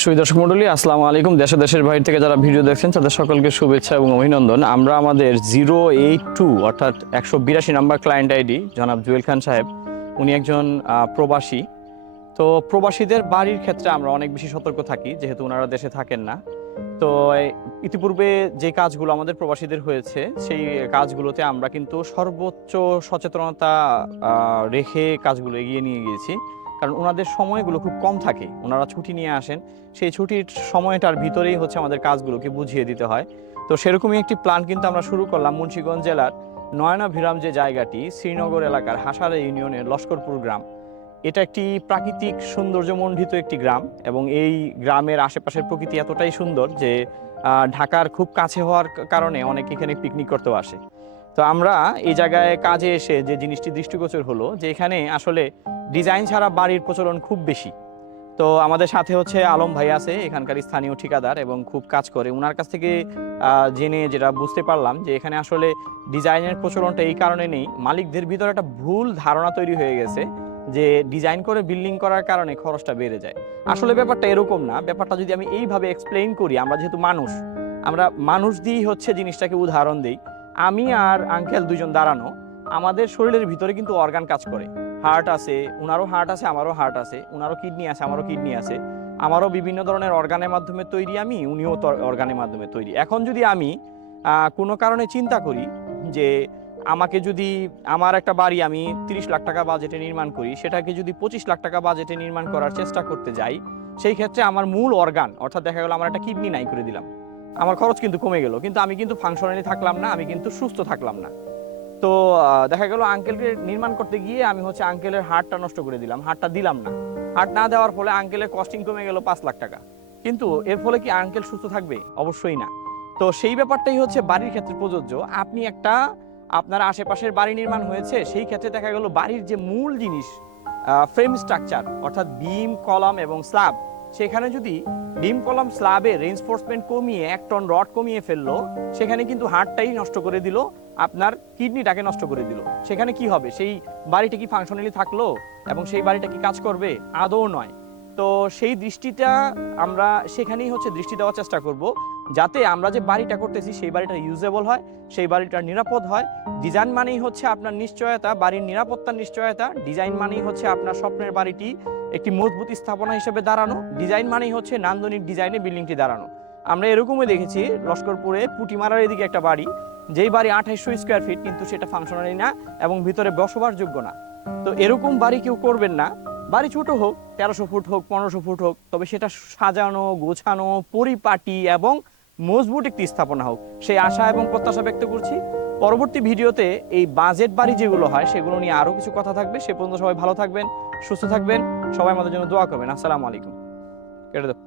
সুপ্রিয় দর্শক মণ্ডলী, আসসালামু আলাইকুম। দেশের বাইরে থেকে যারা ভিডিও দেখছেন তাদের সকলকে শুভেচ্ছা এবং অভিনন্দন। আমরা আমাদের 082 অর্থাৎ 182 নাম্বার ক্লায়েন্ট আইডি জনাব জুয়েল খান সাহেব, উনি একজন প্রবাসী। তো প্রবাসীদের বাড়ির ক্ষেত্রে আমরা অনেক বেশি সতর্ক থাকি, যেহেতু ওনারা দেশে থাকেন না। তো ইতিপূর্বে যে কাজগুলো আমাদের প্রবাসীদের হয়েছে, সেই কাজগুলোতে আমরা কিন্তু সর্বোচ্চ সচেতনতা রেখে কাজগুলো এগিয়ে নিয়ে গিয়েছি। কারণ ওনাদের সময়গুলো খুব কম থাকে, ওনারা ছুটি নিয়ে আসেন, সেই ছুটির সময়টার ভিতরেই হচ্ছে আমাদের কাজগুলোকে বুঝিয়ে দিতে হয়। তো সেরকমই একটি প্ল্যান কিন্তু আমরা শুরু করলাম মুন্সিগঞ্জ জেলার নয়নাভিরাম যে জায়গাটি, শ্রীনগর এলাকার হাসারা ইউনিয়নের লস্করপুর গ্রাম। এটা একটি প্রাকৃতিক সৌন্দর্যমণ্ডিত একটি গ্রাম এবং এই গ্রামের আশেপাশের প্রকৃতি এতটাই সুন্দর যে ঢাকার খুব কাছে হওয়ার কারণে অনেকে এখানে পিকনিক করতেও আসে। তো আমরা এই জায়গায় কাজে এসে যে জিনিসটি দৃষ্টিগোচর হলো যে এখানে আসলে ডিজাইন ছাড়া বাড়ির প্রচলন খুব বেশি। তো আমাদের সাথে হচ্ছে আলম ভাই আছে, এখানকার স্থানীয় ঠিকাদার এবং খুব কাজ করে। ওনার কাছ থেকে জেনে যেটা বুঝতে পারলাম যে এখানে আসলে ডিজাইনের প্রচলনটা এই কারণে নেই, মালিকদের ভিতরে একটা ভুল ধারণা তৈরি হয়ে গেছে যে ডিজাইন করে বিল্ডিং করার কারণে খরচটা বেড়ে যায়। আসলে ব্যাপারটা এরকম না। ব্যাপারটা যদি আমি এইভাবে এক্সপ্লেইন করি, আমরা যেহেতু আমরা মানুষ দিয়েই হচ্ছে জিনিসটাকে উদাহরণ দিই। আমি আর আঙ্কেল দুইজন দাঁড়ানো, আমাদের শরীরের ভিতরে কিন্তু অর্গান কাজ করে। হার্ট আছে, ওনারও হার্ট আছে, আমারও হার্ট আছে, ওনারও কিডনি আছে, আমারও কিডনি আছে, আমারও বিভিন্ন ধরনের অর্গানের মাধ্যমে তৈরি আমি, উনিও অর্গানের মাধ্যমে তৈরি। এখন যদি আমি কোনো কারণে চিন্তা করি যে আমাকে যদি আমার একটা বাড়ি আমি 30 লাখ টাকা বাজেটে নির্মাণ করি, সেটাকে যদি 25 লাখ টাকা বাজেটে নির্মাণ করার চেষ্টা করতে যাই, সেই ক্ষেত্রে আমার মূল অর্গান অর্থাৎ দেখা গেল আমার একটা কিডনি নাই করে দিলাম, আমার খরচ কিন্তু কমে গেল, কিন্তু আমি কিন্তু ফাংশনালি থাকলাম না, আমি কিন্তু সুস্থ থাকলাম না। তো দেখা গেল আঙ্কেলকে নির্মাণ করতে গিয়ে আমি হচ্ছে আঙ্কেলের হার্টটা নষ্ট করে দিলাম, হার্টটা দিলাম না। হার্ট না দেওয়ার ফলে আঙ্কেলের কস্টিং কমে গেল 5 লাখ টাকা, কিন্তু এর ফলে কি আঙ্কেল সুস্থ থাকবে? অবশ্যই না। তো সেই ব্যাপারটাই হচ্ছে বাড়ির ক্ষেত্রে প্রযোজ্য। আপনি আপনার আশেপাশের বাড়ি নির্মাণ হয়েছে, সেই ক্ষেত্রে দেখা গেল বাড়ির যে মূল জিনিস ফ্রেম স্ট্রাকচার অর্থাৎ বিম, কলাম এবং স্ল্যাব, সেখানে যদি বিম, কলাম, স্ল্যাবে রেইনফোর্সমেন্ট কমিয়ে 1 টন রড কমিয়ে ফেললো, সেখানে কিন্তু হার্টটাই নষ্ট করে দিল, আপনার কিডনিটাকে নষ্ট করে দিল। সেখানে কি হবে? সেই বাড়িটা কি ফাংশনালি থাকলো এবং সেই বাড়িটা কি কাজ করবে? আদৌ নয়। তো সেই দৃষ্টিটা আমরা সেখানেই হচ্ছে দৃষ্টি দেওয়ার চেষ্টা করব, যাতে আমরা যে বাড়িটা করতেছি সেই বাড়িটা ইউজেবল হয়, সেই বাড়িটা নিরাপদ হয়। ডিজাইন মানেই হচ্ছে আপনার নিশ্চয়তা, বাড়ির নিরাপত্তার নিশ্চয়তা। ডিজাইন মানেই হচ্ছে আপনার স্বপ্নের বাড়িটি একটি মজবুত স্থাপনা হিসেবে দাঁড়ানো। ডিজাইন মানেই হচ্ছে নান্দনিক ডিজাইনে বিল্ডিংটি দাঁড়ানো। আমরা এরকমই দেখেছি লস্করপুরে পুটিমারার এদিকে একটা বাড়ি, যেই বাড়ি 2800 স্কোয়ার ফিট, কিন্তু সেটা ফাংশনালি না এবং ভিতরে বসবাসযোগ্য না। তো এরকম বাড়ি কেউ করবেন না। বাড়ি ছোট হোক, 1300 ফুট হোক, 1500 ফুট হোক, তবে সেটা সাজানো, গোছানো, পরিপাটি এবং মজবুত একটি স্থাপনা হোক, সেই আশা এবং প্রত্যাশা ব্যক্ত করছি। পরবর্তী ভিডিওতে এই বাজেট বাড়ি যেগুলো হয় সেগুলো নিয়ে আরো কিছু কথা থাকবে। সে পর্যন্ত সবাই ভালো থাকবেন, সুস্থ থাকবেন, সবাই আমাদের জন্য দোয়া করবেন। আসসালামু আলাইকুম। কেটে দাও।